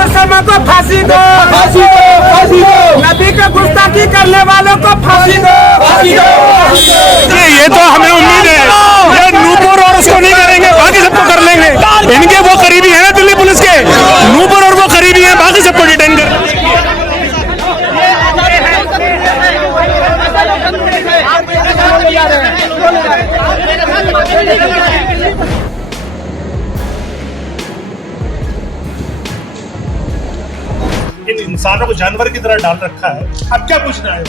मुकुर शर्मा को फांसी दो, फांसी दो, फांसी दो। नबी को गुस्ताखी करने वालों को फांसी दो, फांसी दो। ये तो हमें उम्मीद है ये नूपुर और उसको नहीं करेंगे, बाकी सबको कर लेंगे। इनके वो करीबी है ना दिल्ली पुलिस के, नूपुर और वो करीबी है, बाकी सबको डिटेन कर। इन इंसानों को जानवर की तरह डाल रखा है। अब क्या पूछना है?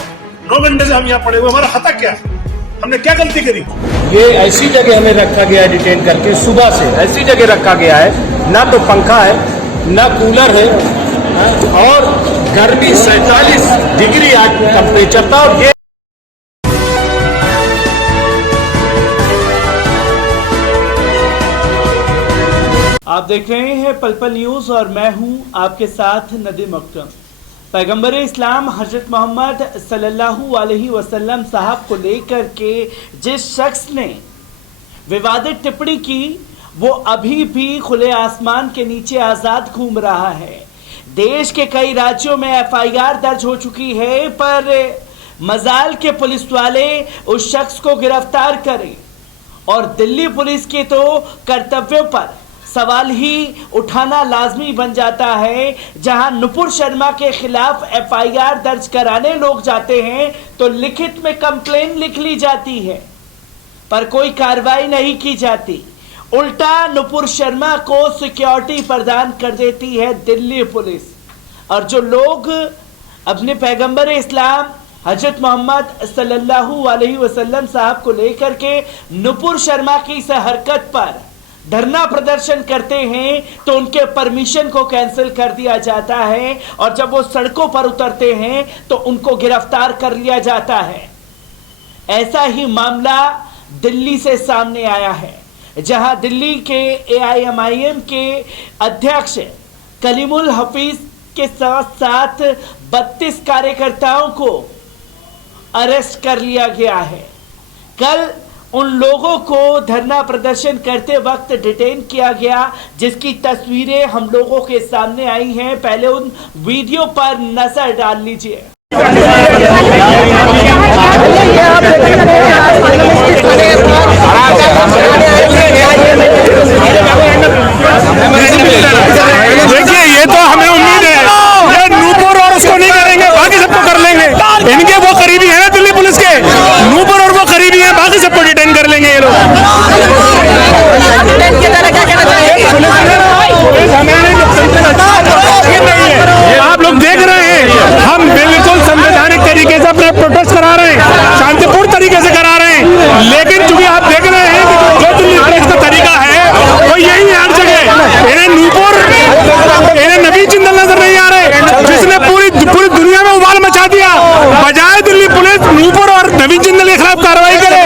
9 घंटे से हम यहाँ पड़े हुए, हमारा खता क्या है? हमने क्या गलती करी? ये ऐसी जगह हमें रखा गया है डिटेन करके, सुबह से ऐसी जगह रखा गया है, ना तो पंखा है ना कूलर है, और गर्मी 47 डिग्री आज टेम्परेचर था। और ये आप देख रहे हैं पल पल न्यूज और मैं हूं आपके साथ नदीम अकरम। पैगंबर इस्लाम हजरत मोहम्मद सल्लल्लाहु अलैहि वसल्लम साहब को लेकर के जिस शख्स ने विवादित टिप्पणी की वो अभी भी खुले आसमान के नीचे आज़ाद घूम रहा है। देश के कई राज्यों में एफआईआर दर्ज हो चुकी है, पर मजाल के पुलिस वाले उस शख्स को गिरफ्तार करें और दिल्ली पुलिस के तो कर्तव्यों पर सवाल ही उठाना लाजमी बन जाता है। जहां नुपुर शर्मा के खिलाफ एफआईआर दर्ज कराने लोग जाते हैं तो लिखित में कंप्लेन लिख ली जाती है, पर कोई कार्रवाई नहीं की जाती। उल्टा नुपुर शर्मा को सिक्योरिटी प्रदान कर देती है दिल्ली पुलिस। और जो लोग अपने पैगंबर इस्लाम हजरत मोहम्मद सल्लल्लाहु अलैहि वसल्लम साहब को लेकर के नुपुर शर्मा की इस हरकत पर धरना प्रदर्शन करते हैं तो उनके परमिशन को कैंसिल कर दिया जाता है, और जब वो सड़कों पर उतरते हैं तो उनको गिरफ्तार कर लिया जाता है। ऐसा ही मामला दिल्ली से सामने आया है, जहां दिल्ली के एआईएमआईएम के अध्यक्ष कलीमुल हफीज के साथ साथ 32 कार्यकर्ताओं को अरेस्ट कर लिया गया है। कल उन लोगों को धरना प्रदर्शन करते वक्त डिटेन किया गया, जिसकी तस्वीरें हम लोगों के सामने आई हैं। पहले उन वीडियो पर नजर डाल लीजिए। देखिए ये तो हमें उम्मीद है ये नूपुर और उसको नहीं करेंगे, बाकी सबको कर लेंगे। इनके वो करीबी है ना दिल्ली पुलिस के, नूपुर और वो करीबी है, बाकी सबको डिटेन कर लेंगे ये लोग। आप लोग देख रहे हैं हम बिल्कुल संवैधानिक तरीके से अपने प्रोटेस्ट करा रहे हैं, शांतिपूर्ण तरीके से करा रहे हैं, लेकिन चूंकि आप देख रहे हैं कि जो दिल्ली पुलिस का तरीका है वो यही है हर जगह। इन्हें नूपुर, इन्हें नबी जिंदल नजर नहीं आ रहे, जिसने पूरी दुनिया में उबाल मचा दिया। बजाय दिल्ली पुलिस नूपुर और नबी जिंदल के खिलाफ कार्रवाई करे।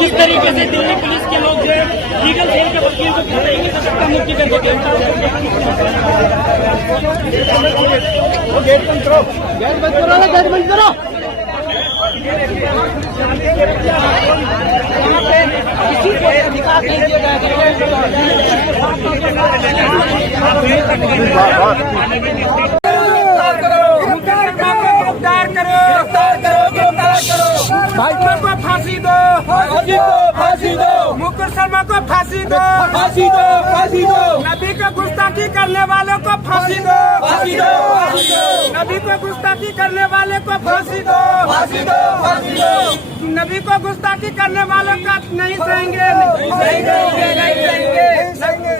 किस तरीके से दिल्ली पुलिस के लोग जो लीगल सेल के वकील को कहते हैं कि सत्ता मुक्ति कर देंगे। गेट बंद करो, गेट बंद करो, गेट बंद करो। किसी को अधिकार नहीं दिया जाएगा। भाईपा को फांसी दो, फांसी दो, फांसी दो। मुकुर शर्मा को फांसी दो, फांसी दो, फांसी दो। नबी को गुस्ताखी करने वालों को फांसी दो, फांसी दो, फांसी दो। नबी को गुस्ताखी करने वाले को फांसी दो, फांसी दो, फांसी दो। नबी को गुस्ताखी करने वालों का नहीं सहेंगे, नहीं सहेंगे, नहीं सहेंगे।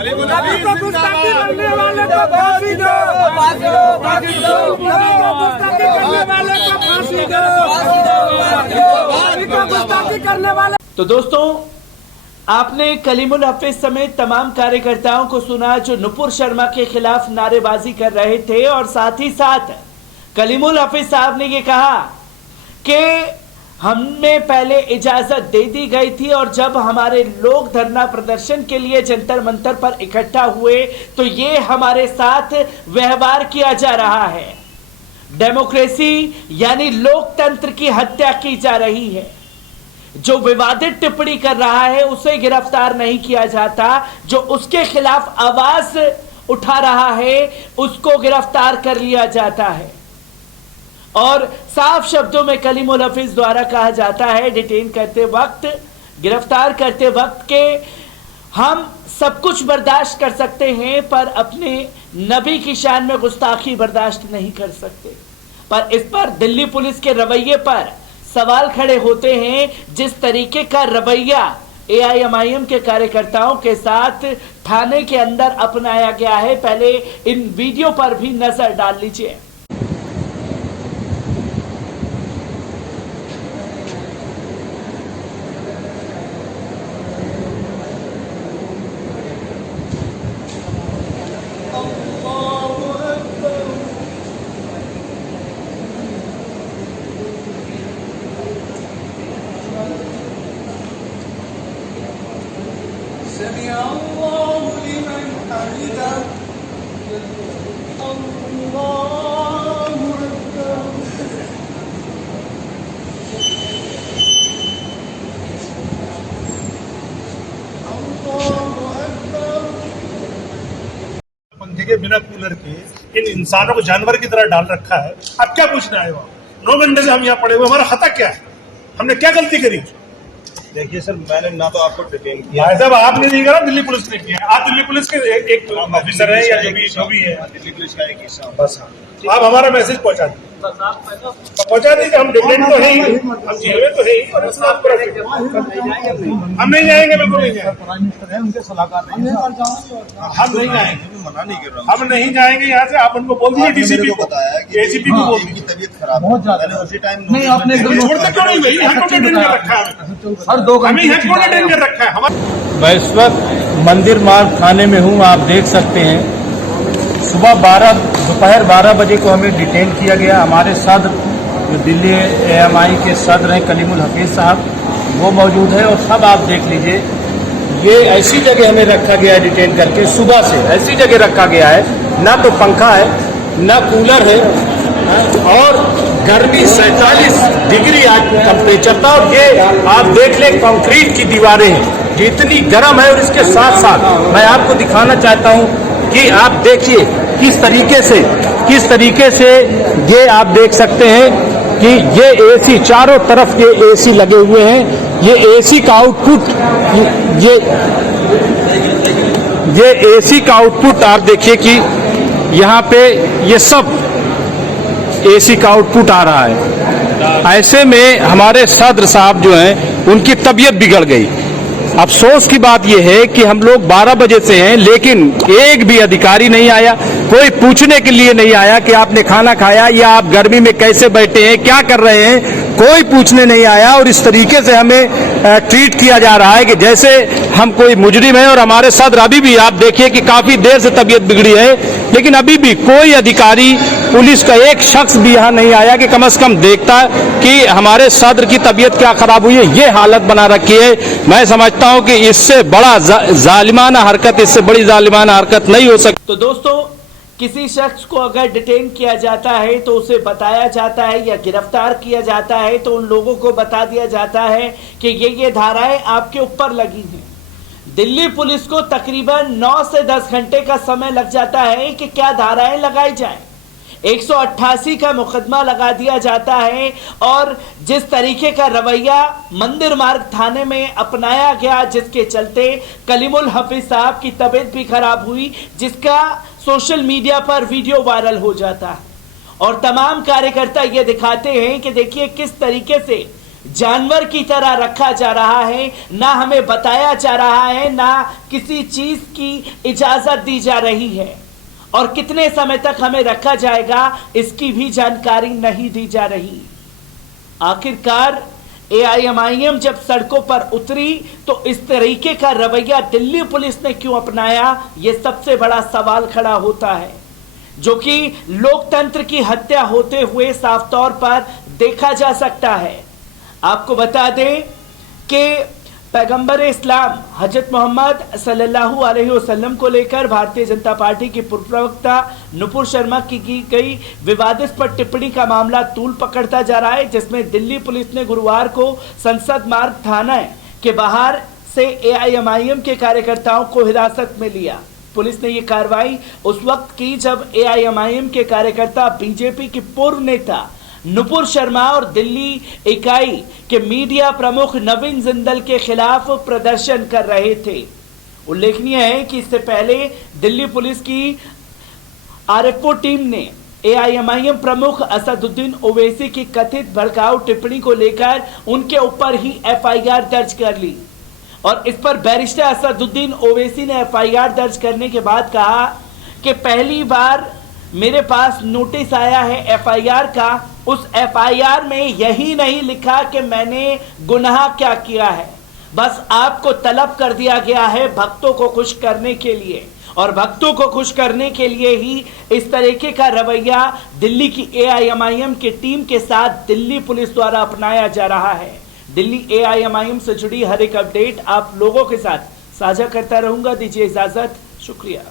नबी को गुस्ताखी करने वाले को फांसी दो, नबी को गुस्ताखी करने वाले को फांसी दो, नबी को गुस्ताखी करने वाले। तो दोस्तों, आपने कलीमुल हफीज समेत तमाम कार्यकर्ताओं को सुना जो नुपुर शर्मा के खिलाफ नारेबाजी कर रहे थे, और साथ ही साथ कलीमुल हफीज साहब ने ये कहा कि हमें पहले इजाजत दे दी गई थी, और जब हमारे लोग धरना प्रदर्शन के लिए जंतर मंतर पर इकट्ठा हुए तो ये हमारे साथ व्यवहार किया जा रहा है। डेमोक्रेसी यानी लोकतंत्र की हत्या की जा रही है। जो विवादित टिप्पणी कर रहा है उसे गिरफ्तार नहीं किया जाता, जो उसके खिलाफ आवाज उठा रहा है उसको गिरफ्तार कर लिया जाता है। और साफ शब्दों में कलीमुल हफीज द्वारा कहा जाता है डिटेन करते वक्त, गिरफ्तार करते वक्त के हम सब कुछ बर्दाश्त कर सकते हैं पर अपने नबी की शान में गुस्ताखी बर्दाश्त नहीं कर सकते। पर इस पर दिल्ली पुलिस के रवैये पर सवाल खड़े होते हैं। जिस तरीके का रवैया AIMIM के कार्यकर्ताओं के साथ थाने के अंदर अपनाया गया है, पहले इन वीडियो पर भी नजर डाल लीजिए। पंखे के बिना कूलर के इन इंसानों को जानवर की तरह डाल रखा है। अब क्या पूछना है? वहाँ 9 घंटे से हम यहाँ पड़े हुए, हमारा खता क्या है? हमने क्या गलती करी? देखिए सर, मैंने ना तो आपको डिटेन किया भाई साहब, आपने नहीं करा, दिल्ली पुलिस ने किया। आप दिल्ली पुलिस के एक ऑफिसर है या जो भी है, दिल्ली पुलिस का एक हिस्सा। बस आप हमारा मैसेज पहुंचा दीजिए, पहुंचा दीजिए। हम डिफरेंट तो है ही, हम जेल में तो है ही, और हम नहीं जाएंगे, बिल्कुल नहीं जाएंगे। प्राइम मिनिस्टर है, उनके सलाहकार हम नहीं जाएंगे, मना नहीं कर रहा हम नहीं जाएंगे यहाँ से। आप उनको बोल दीजिए, DCP को बताया कि ACP को बोल दीजिए। तबीयत खराब बहुत ज्यादा, उसी टाइम नहीं आपने छोड़ते क्यों नहीं? भाई हेडक्वार्टर डिटेन कर रखा है, हर 2 हमें हेडक्वार्टर डिटेन कर रखा है हमारा। मैं इस वक्त मंदिर मार्ग थाने में हूं। आप देख सकते हैं दोपहर 12 बजे को हमें डिटेन किया गया। हमारे सदर जो दिल्ली AMI के सदर हैं कलीमुल हफीज साहब, वो मौजूद है। और सब आप देख लीजिए, ये ऐसी जगह हमें रखा गया है डिटेन करके, सुबह से ऐसी जगह रखा गया है, ना तो पंखा है ना कूलर है, और गर्मी 47 डिग्री आज टेम्परेचर था। और ये आप देख लें, कंक्रीट की दीवारें हैं जो इतनी गर्म है। और इसके साथ साथ मैं आपको दिखाना चाहता हूं कि आप देखिए किस तरीके से ये आप देख सकते हैं कि ये AC, चारों तरफ ये AC लगे हुए हैं। ये AC का आउटपुट, ये AC का आउटपुट आप देखिए कि यहाँ पे ये सब AC का आउटपुट आ रहा है। ऐसे में हमारे सदर साहब जो हैं उनकी तबीयत बिगड़ गई। अफसोस की बात यह है कि हम लोग 12 बजे से हैं, लेकिन एक भी अधिकारी नहीं आया, कोई पूछने के लिए नहीं आया कि आपने खाना खाया या आप गर्मी में कैसे बैठे हैं, क्या कर रहे हैं, कोई पूछने नहीं आया। और इस तरीके से हमें ट्रीट किया जा रहा है कि जैसे हम कोई मुजरिम है। और हमारे सदर अभी भी आप देखिए कि काफी देर से तबीयत बिगड़ी है, लेकिन अभी भी कोई अधिकारी, पुलिस का एक शख्स भी यहाँ नहीं आया कि कम से कम देखता कि हमारे सदर की तबीयत क्या खराब हुई है। ये हालत बना रखी है। मैं समझता हूँ कि इससे बड़ा जालिमाना हरकत, इससे बड़ी जालिमाना हरकत नहीं हो सकती। तो दोस्तों, किसी शख्स को अगर डिटेन किया जाता है तो उसे बताया जाता है, या गिरफ्तार किया जाता है तो उन लोगों को बता दिया जाता है कि ये धाराएं आपके ऊपर लगी हैं। दिल्ली पुलिस को तकरीबन 9 से 10 घंटे का समय लग जाता है कि क्या धाराएं लगाई जाएं। 188 का मुकदमा लगा दिया जाता है। और जिस तरीके का रवैया मंदिर मार्ग थाने में अपनाया गया, जिसके चलते कलीमुल हफीज साहब की तबीयत भी खराब हुई, जिसका सोशल मीडिया पर वीडियो वायरल हो जाता है। और तमाम कार्यकर्ता ये दिखाते हैं कि देखिए किस तरीके से जानवर की तरह रखा जा रहा है, ना हमें बताया जा रहा है, ना किसी चीज की इजाजत दी जा रही है, और कितने समय तक हमें रखा जाएगा इसकी भी जानकारी नहीं दी जा रही। आखिरकार AIMIM जब सड़कों पर उतरी तो इस तरीके का रवैया दिल्ली पुलिस ने क्यों अपनाया, यह सबसे बड़ा सवाल खड़ा होता है, जो कि लोकतंत्र की हत्या होते हुए साफ तौर पर देखा जा सकता है। आपको बता दें कि पैगंबर इस्लाम हजरत मोहम्मद सल्लल्लाहु अलैहि वसल्लम को लेकर भारतीय जनता पार्टी की पूर्व प्रवक्ता नुपुर शर्मा की गई विवादास्पद टिप्पणी का मामला तूल पकड़ता जा रहा है, जिसमें दिल्ली पुलिस ने गुरुवार को संसद मार्ग थाना के बाहर से AIMIM के कार्यकर्ताओं को हिरासत में लिया। पुलिस ने यह कार्रवाई उस वक्त की जब AIMIM के कार्यकर्ता बीजेपी के पूर्व नेता नुपुर शर्मा और दिल्ली इकाई के मीडिया प्रमुख नवीन जिंदल के खिलाफ प्रदर्शन कर रहे थे। उल्लेखनीय है कि इससे पहले दिल्ली पुलिस की RFO टीम ने AIMIM प्रमुख असदुद्दीन ओवैसी की कथित भड़काऊ टिप्पणी को लेकर उनके ऊपर ही FIR दर्ज कर ली, और इस पर बैरिस्टर असदुद्दीन ओवैसी ने FIR दर्ज करने के बाद कहा कि पहली बार मेरे पास नोटिस आया है FIR का, उस FIR में यही नहीं लिखा कि मैंने गुनाह क्या किया है, बस आपको तलब कर दिया गया है भक्तों को खुश करने के लिए, और भक्तों को खुश करने के लिए ही इस तरीके का रवैया दिल्ली की AIMIM की टीम के साथ दिल्ली पुलिस द्वारा अपनाया जा रहा है। दिल्ली AIMIM से जुड़ी हर एक अपडेट आप लोगों के साथ साझा करता रहूंगा। दीजिए इजाजत, शुक्रिया।